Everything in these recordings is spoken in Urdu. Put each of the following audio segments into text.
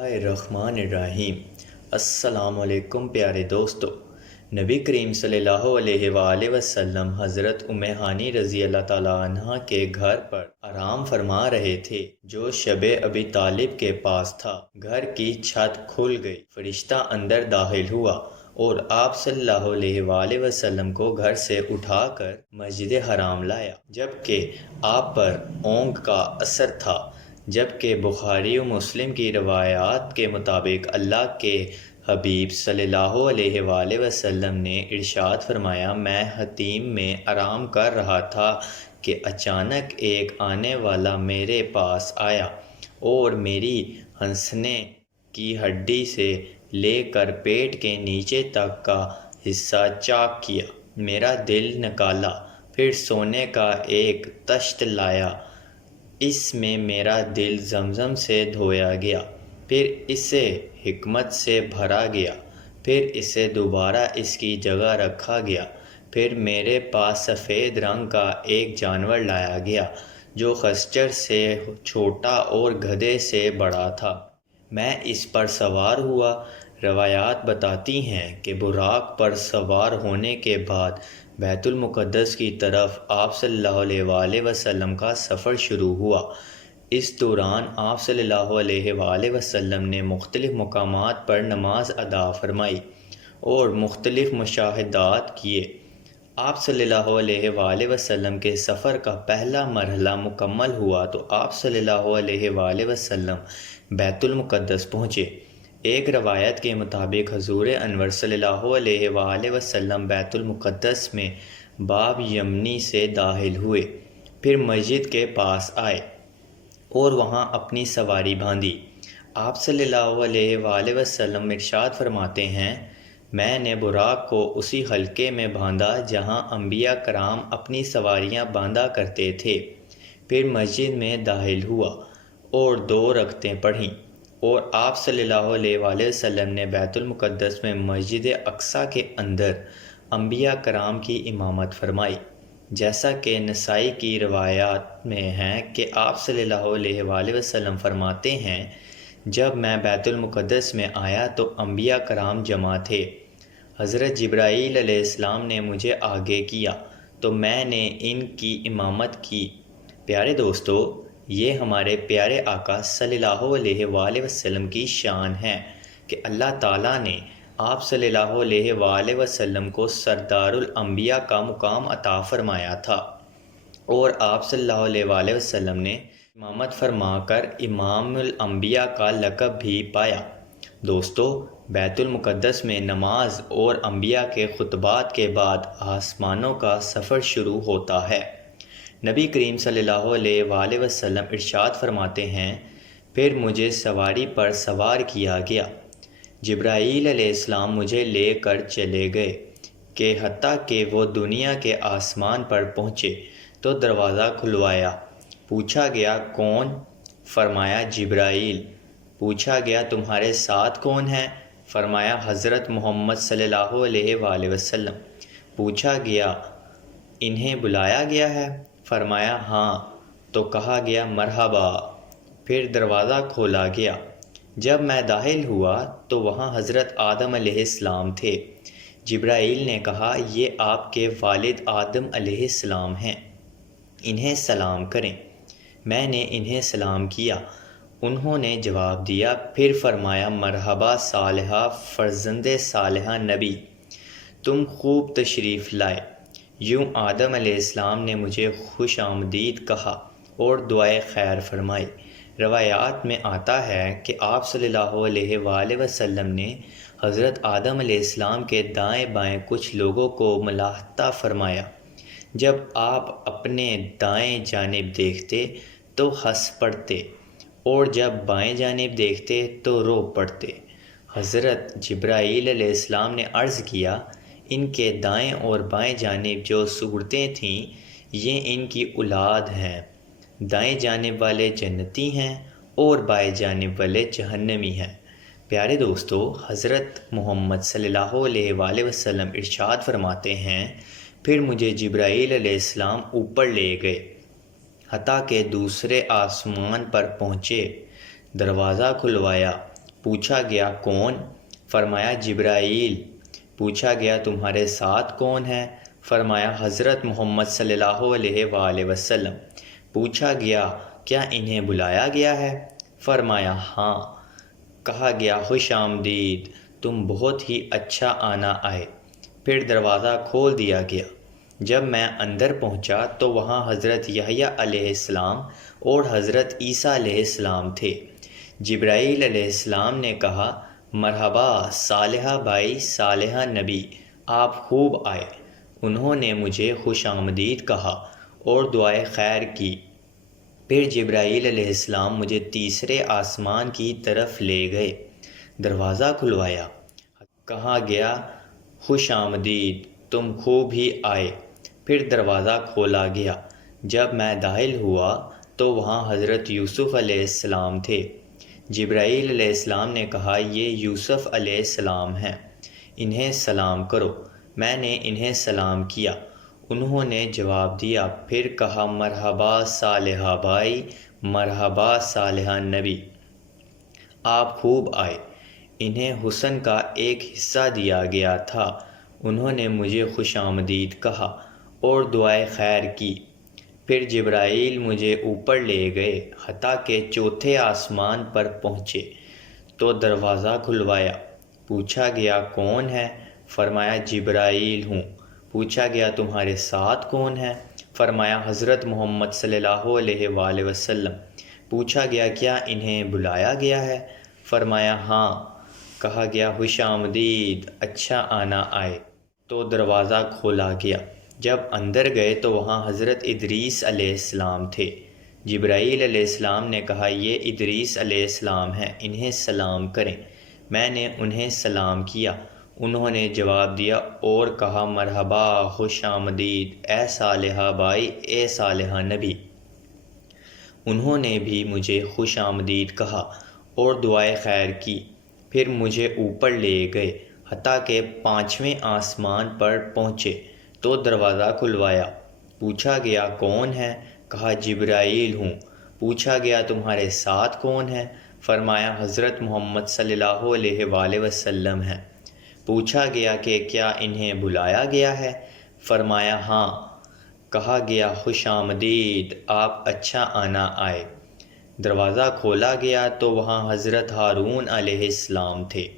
الرحمن الرحیم۔ السلام علیکم پیارے دوستو۔ نبی کریم صلی اللہ علیہ وآلہ وسلم حضرت ام ہانی رضی اللہ تعالیٰ عنہ کے گھر پر آرام فرما رہے تھے جو شب ابی طالب کے پاس تھا۔ گھر کی چھت کھل گئی، فرشتہ اندر داخل ہوا اور آپ صلی اللہ علیہ وآلہ وسلم کو گھر سے اٹھا کر مسجد حرام لایا، جبکہ آپ پر اونگ کا اثر تھا، جبکہ بخاری و مسلم کی روایات کے مطابق اللہ کے حبیب صلی اللہ علیہ وآلہ وسلم نے ارشاد فرمایا، میں حتیم میں آرام کر رہا تھا کہ اچانک ایک آنے والا میرے پاس آیا اور میری ہنسنے کی ہڈی سے لے کر پیٹ کے نیچے تک کا حصہ چاک کیا، میرا دل نکالا، پھر سونے کا ایک طشت لایا، اس میں میرا دل زمزم سے دھویا گیا، پھر اسے حکمت سے بھرا گیا، پھر اسے دوبارہ اس کی جگہ رکھا گیا، پھر میرے پاس سفید رنگ کا ایک جانور لایا گیا جو خنزیر سے چھوٹا اور گدھے سے بڑا تھا، میں اس پر سوار ہوا۔ روایات بتاتی ہیں کہ براق پر سوار ہونے کے بعد بیت المقدس کی طرف آپ صلی اللہ علیہ وآلہ وسلم کا سفر شروع ہوا۔ اس دوران آپ صلی اللہ علیہ وآلہ وسلم نے مختلف مقامات پر نماز ادا فرمائی اور مختلف مشاہدات کیے۔ آپ صلی اللہ علیہ وآلہ وسلم کے سفر کا پہلا مرحلہ مکمل ہوا تو آپ صلی اللہ علیہ وآلہ وسلم بیت المقدس پہنچے۔ ایک روایت کے مطابق حضور انور صلی اللہ علیہ وآلہ وسلم بیت المقدس میں باب یمنی سے داخل ہوئے، پھر مسجد کے پاس آئے اور وہاں اپنی سواری باندھی۔ آپ صلی اللہ علیہ وآلہ وسلم ارشاد فرماتے ہیں، میں نے براق کو اسی حلقے میں باندھا جہاں انبیاء کرام اپنی سواریاں باندھا کرتے تھے، پھر مسجد میں داخل ہوا اور 2 رکعتیں پڑھیں، اور آپ صلی اللہ علیہ وآلہ وسلم نے بیت المقدس میں مسجد اقصیٰ کے اندر انبیاء کرام کی امامت فرمائی، جیسا کہ نسائی کی روایات میں ہے کہ آپ صلی اللہ علیہ وآلہ وسلم فرماتے ہیں، جب میں بیت المقدس میں آیا تو انبیاء کرام جمع تھے، حضرت جبرائیل علیہ السلام نے مجھے آگے کیا تو میں نے ان کی امامت کی۔ پیارے دوستو، یہ ہمارے پیارے آقا صلی اللہ علیہ وآلہ وسلم کی شان ہے کہ اللہ تعالیٰ نے آپ صلی اللہ علیہ وآلہ وسلم کو سردار الانبیاء کا مقام عطا فرمایا تھا، اور آپ صلی اللہ علیہ وآلہ وسلم نے امامت فرما کر امام الانبیاء کا لقب بھی پایا۔ دوستو، بیت المقدس میں نماز اور انبیاء کے خطبات کے بعد آسمانوں کا سفر شروع ہوتا ہے۔ نبی کریم صلی اللہ علیہ وآلہ وسلم ارشاد فرماتے ہیں، پھر مجھے سواری پر سوار کیا گیا، جبرائیل علیہ السلام مجھے لے کر چلے گئے کہ حتیٰ کہ وہ دنیا کے آسمان پر پہنچے تو دروازہ کھلوایا، پوچھا گیا کون؟ فرمایا جبرائیل۔ پوچھا گیا تمہارے ساتھ کون ہے؟ فرمایا حضرت محمد صلی اللہ علیہ وآلہ وسلم۔ پوچھا گیا انہیں بلایا گیا ہے؟ فرمایا ہاں، تو کہا گیا مرحبا، پھر دروازہ کھولا گیا۔ جب میں داخل ہوا تو وہاں حضرت آدم علیہ السلام تھے۔ جبرائیل نے کہا یہ آپ کے والد آدم علیہ السلام ہیں، انہیں سلام کریں۔ میں نے انہیں سلام کیا، انہوں نے جواب دیا، پھر فرمایا مرحبا صالحہ فرزند صالحہ نبی، تم خوب تشریف لائے۔ یوں آدم علیہ السلام نے مجھے خوش آمدید کہا اور دعائے خیر فرمائی۔ روایات میں آتا ہے کہ آپ صلی اللہ علیہ وآلہ وسلم نے حضرت آدم علیہ السلام کے دائیں بائیں کچھ لوگوں کو ملاحظہ فرمایا، جب آپ اپنے دائیں جانب دیکھتے تو ہنس پڑتے اور جب بائیں جانب دیکھتے تو رو پڑتے۔ حضرت جبرائیل علیہ السلام نے عرض کیا، ان کے دائیں اور بائیں جانب جو صورتیں تھیں یہ ان کی اولاد ہیں، دائیں جانب والے جنتی ہیں اور بائیں جانب والے جہنمی ہیں۔ پیارے دوستو، حضرت محمد صلی اللہ علیہ وآلہ وسلم ارشاد فرماتے ہیں، پھر مجھے جبرائیل علیہ السلام اوپر لے گئے حتیٰ کہ دوسرے آسمان پر پہنچے، دروازہ کھلوایا، پوچھا گیا کون؟ فرمایا جبرائیل۔ پوچھا گیا تمہارے ساتھ کون ہے؟ فرمایا حضرت محمد صلی اللہ علیہ وآلہ وسلم۔ پوچھا گیا کیا انہیں بلایا گیا ہے؟ فرمایا ہاں۔ کہا گیا خوش آمدید، تم بہت ہی اچھا آنا آئے۔ پھر دروازہ کھول دیا گیا۔ جب میں اندر پہنچا تو وہاں حضرت یحییٰ علیہ السلام اور حضرت عیسیٰ علیہ السلام تھے۔ جبرائیل علیہ السلام نے کہا مرحبا صالحہ بھائی، صالحہ نبی، آپ خوب آئے۔ انہوں نے مجھے خوش آمدید کہا اور دعائے خیر کی۔ پھر جبرائیل علیہ السلام مجھے تیسرے آسمان کی طرف لے گئے۔ دروازہ کھلوایا۔ کہا گیا خوش آمدید، تم خوب ہی آئے۔ پھر دروازہ کھولا گیا۔ جب میں داخل ہوا تو وہاں حضرت یوسف علیہ السلام تھے۔ جبرائیل علیہ السلام نے کہا یہ یوسف علیہ السلام ہیں، انہیں سلام کرو۔ میں نے انہیں سلام کیا۔ انہوں نے جواب دیا۔ پھر کہا مرحبا صالحہ بھائی، مرحبا صالحہ نبی، آپ خوب آئے۔ انہیں حسن کا ایک حصہ دیا گیا تھا۔ انہوں نے مجھے خوش آمدید کہا اور دعائے خیر کی۔ پھر جبرائیل مجھے اوپر لے گئے حتیٰ کہ چوتھے آسمان پر پہنچے تو دروازہ کھلوایا۔ پوچھا گیا کون ہے؟ فرمایا جبرائیل ہوں۔ پوچھا گیا تمہارے ساتھ کون ہے؟ فرمایا حضرت محمد صلی اللہ علیہ وآلہ وسلم۔ پوچھا گیا کیا انہیں بلایا گیا ہے؟ فرمایا ہاں۔ کہا گیا خوش آمدید، اچھا آنا آئے۔ تو دروازہ کھولا گیا۔ جب اندر گئے تو وہاں حضرت ادریس علیہ السلام تھے۔ جبرائیل علیہ السلام نے کہا یہ ادریس علیہ السلام ہیں، انہیں سلام کریں۔ میں نے انہیں سلام کیا۔ انہوں نے جواب دیا اور کہا مرحبا خوش آمدید اے صالحہ بھائی، اے صالحہ نبی۔ انہوں نے بھی مجھے خوش آمدید کہا اور دعائے خیر کی۔ پھر مجھے اوپر لے گئے حتیٰ کہ 5ویں آسمان پر پہنچے تو دروازہ کھلوایا۔ پوچھا گیا کون ہے؟ کہا جبرائیل ہوں۔ پوچھا گیا تمہارے ساتھ کون ہے؟ فرمایا حضرت محمد صلی اللہ علیہ وآلہ وسلم ہے۔ پوچھا گیا کہ کیا انہیں بلایا گیا ہے؟ فرمایا ہاں۔ کہا گیا خوش آمدید، آپ اچھا آنا آئے۔ دروازہ کھولا گیا تو وہاں حضرت ہارون علیہ السلام تھے۔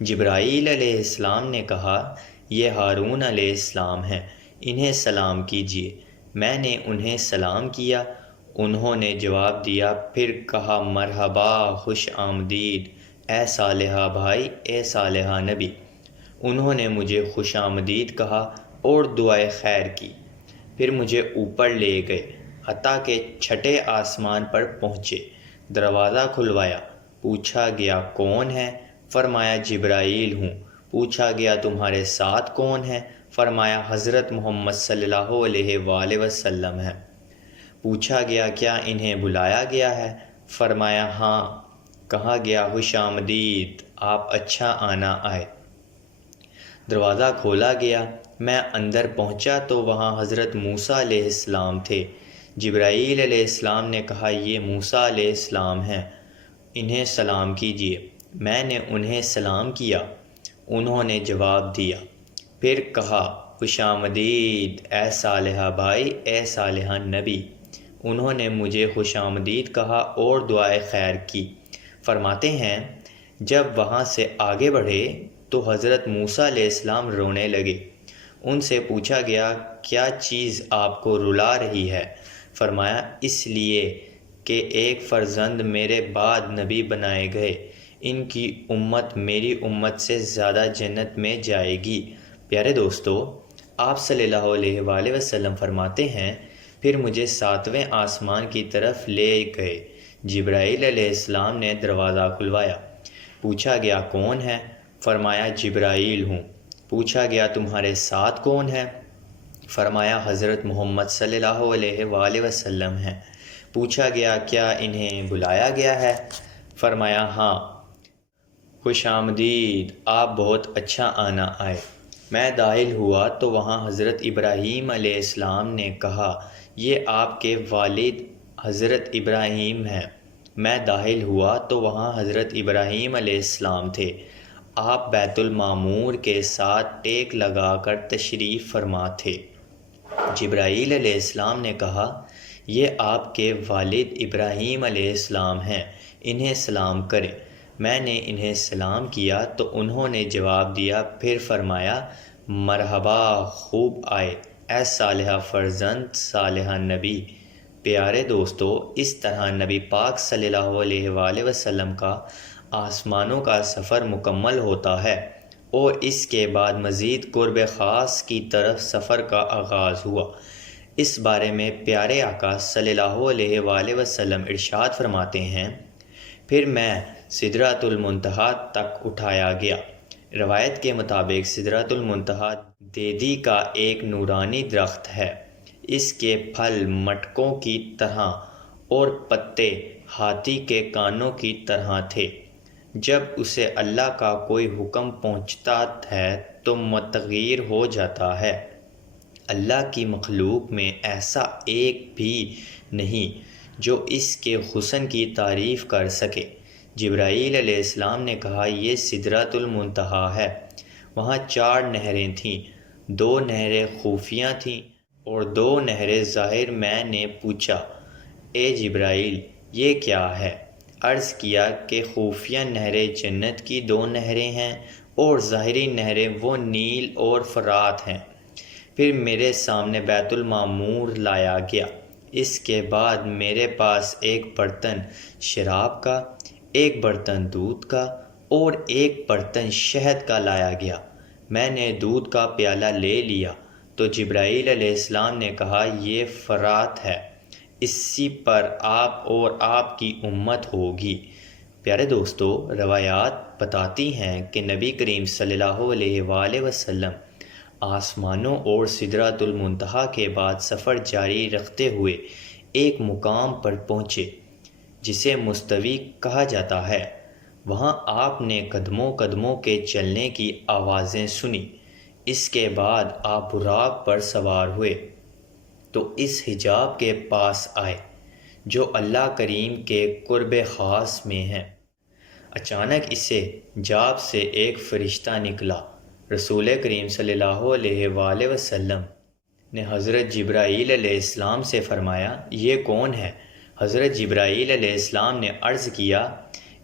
جبرائیل علیہ السلام نے کہا یہ ہارون علیہ السلام ہیں، انہیں سلام کیجیے۔ میں نے انہیں سلام کیا۔ انہوں نے جواب دیا۔ پھر کہا مرحبا خوش آمدید اے صالحہ بھائی، اے صالحہ نبی۔ انہوں نے مجھے خوش آمدید کہا اور دعائے خیر کی۔ پھر مجھے اوپر لے گئے حتیٰ کہ 6 آسمان پر پہنچے۔ دروازہ کھلوایا۔ پوچھا گیا کون ہے؟ فرمایا جبرائیل ہوں۔ پوچھا گیا تمہارے ساتھ کون ہے؟ فرمایا حضرت محمد صلی اللہ علیہ وآلہ وسلم ہے۔ پوچھا گیا کیا انہیں بلایا گیا ہے؟ فرمایا ہاں۔ کہا گیا خوش آمدید، آپ اچھا آنا آئے۔ دروازہ کھولا گیا۔ میں اندر پہنچا تو وہاں حضرت موسیٰ علیہ السلام تھے۔ جبرائیل علیہ السلام نے کہا یہ موسیٰ علیہ السلام ہیں، انہیں سلام کیجیے۔ میں نے انہیں سلام کیا۔ انہوں نے جواب دیا۔ پھر کہا خوش آمدید اے صالحہ بھائی، اے صالحہ نبی۔ انہوں نے مجھے خوش آمدید کہا اور دعائے خیر کی۔ فرماتے ہیں جب وہاں سے آگے بڑھے تو حضرت موسیٰ علیہ السلام رونے لگے۔ ان سے پوچھا گیا کیا چیز آپ کو رلا رہی ہے؟ فرمایا اس لیے کہ ایک فرزند میرے بعد نبی بنائے گئے، ان کی امت میری امت سے زیادہ جنت میں جائے گی۔ پیارے دوستو، آپ صلی اللہ علیہ وآلہ وسلم فرماتے ہیں پھر مجھے 7ویں آسمان کی طرف لے گئے۔ جبرائیل علیہ السلام نے دروازہ کھلوایا۔ پوچھا گیا کون ہے؟ فرمایا جبرائیل ہوں۔ پوچھا گیا تمہارے ساتھ کون ہے؟ فرمایا حضرت محمد صلی اللہ علیہ وآلہ وسلم ہیں۔ پوچھا گیا کیا انہیں بلایا گیا ہے؟ فرمایا ہاں۔ خوش آمدید، آپ بہت اچھا آنا آئے۔ میں داخل ہوا تو وہاں حضرت ابراہیم علیہ السلام نے کہا یہ آپ کے والد حضرت ابراہیم ہیں، میں داخل ہوا تو وہاں حضرت ابراہیم علیہ السلام تھے۔ آپ بیت المعمور کے ساتھ ٹیک لگا کر تشریف فرما تھے۔ جبرائیل علیہ السلام نے کہا، یہ آپ کے والد ابراہیم علیہ السلام ہیں، انہیں سلام کریں۔ میں نے انہیں سلام کیا تو انہوں نے جواب دیا، پھر فرمایا، مرحبا، خوب آئے اے صالحہ فرزند صالحہ نبی۔ پیارے دوستو، اس طرح نبی پاک صلی اللہ علیہ وآلہ وسلم کا آسمانوں کا سفر مکمل ہوتا ہے، اور اس کے بعد مزید قرب خاص کی طرف سفر کا آغاز ہوا۔ اس بارے میں پیارے آقا صلی اللہ علیہ وآلہ وسلم ارشاد فرماتے ہیں، پھر میں سدرۃ المنتہا تک اٹھایا گیا۔ روایت کے مطابق سدرۃ المنتہا دیدی کا ایک نورانی درخت ہے۔ اس کے پھل مٹکوں کی طرح اور پتے ہاتھی کے کانوں کی طرح تھے۔ جب اسے اللہ کا کوئی حکم پہنچتا ہے تو متغیر ہو جاتا ہے۔ اللہ کی مخلوق میں ایسا ایک بھی نہیں جو اس کے حسن کی تعریف کر سکے۔ جبرائیل علیہ السلام نے کہا، یہ سدرۃ المنتہا ہے۔ وہاں 4 نہریں تھیں، 2 نہریں خفیہ تھیں اور 2 نہریں ظاہر۔ میں نے پوچھا، اے جبرائیل، یہ کیا ہے؟ عرض کیا کہ خفیہ نہریں جنت کی 2 نہریں ہیں اور ظاہری نہریں وہ نیل اور فرات ہیں۔ پھر میرے سامنے بیت المعمور لایا گیا۔ اس کے بعد میرے پاس ایک برتن شراب کا، ایک برتن دودھ کا اور ایک برتن شہد کا لایا گیا۔ میں نے دودھ کا پیالہ لے لیا تو جبرائیل علیہ السلام نے کہا، یہ فرات ہے، اسی پر آپ اور آپ کی امت ہوگی۔ پیارے دوستو، روایات بتاتی ہیں کہ نبی کریم صلی اللہ علیہ وآلہ وسلم آسمانوں اور سدرۃ المنتہا کے بعد سفر جاری رکھتے ہوئے ایک مقام پر پہنچے جسے مستوی کہا جاتا ہے۔ وہاں آپ نے قدموں قدموں کے چلنے کی آوازیں سنی۔ اس کے بعد آپ براق پر سوار ہوئے تو اس حجاب کے پاس آئے جو اللہ کریم کے قرب خاص میں ہے۔ اچانک اسے حجاب سے ایک فرشتہ نکلا۔ رسول کریم صلی اللہ علیہ وآلہ وسلم نے حضرت جبرائیل علیہ السلام سے فرمایا، یہ کون ہے؟ حضرت جبرائیل علیہ السلام نے عرض کیا،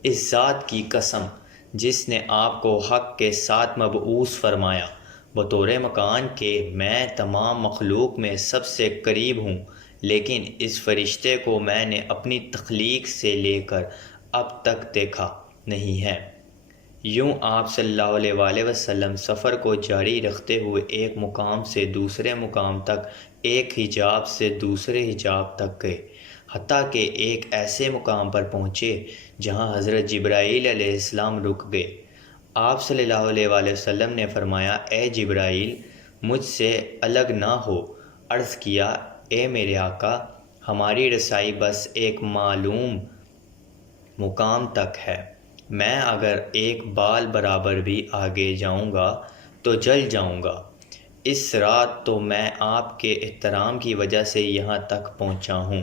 اس ذات کی قسم جس نے آپ کو حق کے ساتھ مبعوث فرمایا، بطور مکان کے میں تمام مخلوق میں سب سے قریب ہوں، لیکن اس فرشتے کو میں نے اپنی تخلیق سے لے کر اب تک دیکھا نہیں ہے۔ یوں آپ صلی اللہ علیہ وآلہ وسلم سفر کو جاری رکھتے ہوئے ایک مقام سے دوسرے مقام تک، ایک حجاب سے دوسرے حجاب تک گئے، حتیٰ کہ ایک ایسے مقام پر پہنچے جہاں حضرت جبرائیل علیہ السلام رک گئے۔ آپ صلی اللہ علیہ وآلہ وسلم نے فرمایا، اے جبرائیل، مجھ سے الگ نہ ہو۔ عرض کیا، اے میرے آقا، ہماری رسائی بس ایک معلوم مقام تک ہے، میں اگر ایک بال برابر بھی آگے جاؤں گا تو جل جاؤں گا۔ اس رات تو میں آپ کے احترام کی وجہ سے یہاں تک پہنچا ہوں،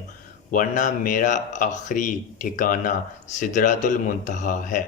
ورنہ میرا آخری ٹھکانہ سدرۃ المنتہا ہے۔